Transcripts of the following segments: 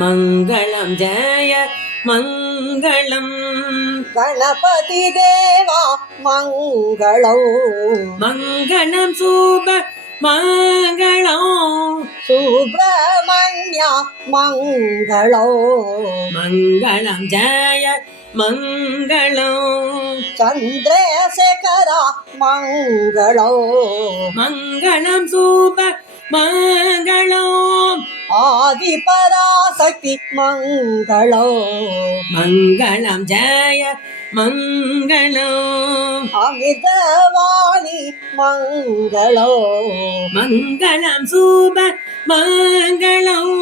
மங்களம் ஜெய மங்களம் கணபதி தேவா மங்களம் மங்களம் சூப மங்களம் சுப்பிரமணியா மங்களம் மங்களம் ஜெய மங்களம் சந்திரசேகரா மங்களம் மங்களம் சூப மங்களம் ஆதிபராசக்தி மங்களம் மங்களம் ஜெய மங்களம் அமிர்தவாணி மங்களம் மங்களம் சூப மங்களம்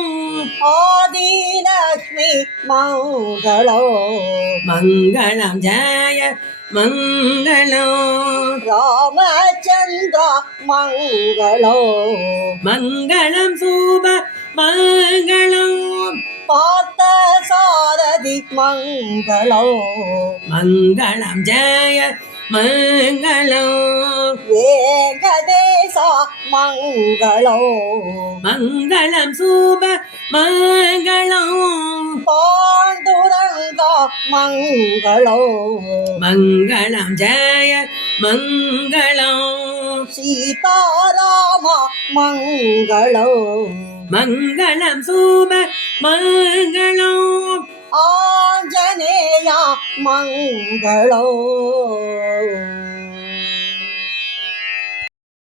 ஆதிலக்ஷ்மி மங்களம் மங்களம் ஜெய மங்களம் ராமச்சந்திரா மங்களம் மங்களம் சூப மங்களம் பார்த்த சாரதி மங்களம் மங்களம் ஜெய மங்களம் வேங்கடேசா மங்களம் மங்களம் சூப மங்களம் பாண்டுரங்கா மங்களம் மங்களம் ஜெய மங்களம் சீதாராமா மங்களம் மங்களம் சூப மங்களம் ஆஞ்சநேயா மங்களம்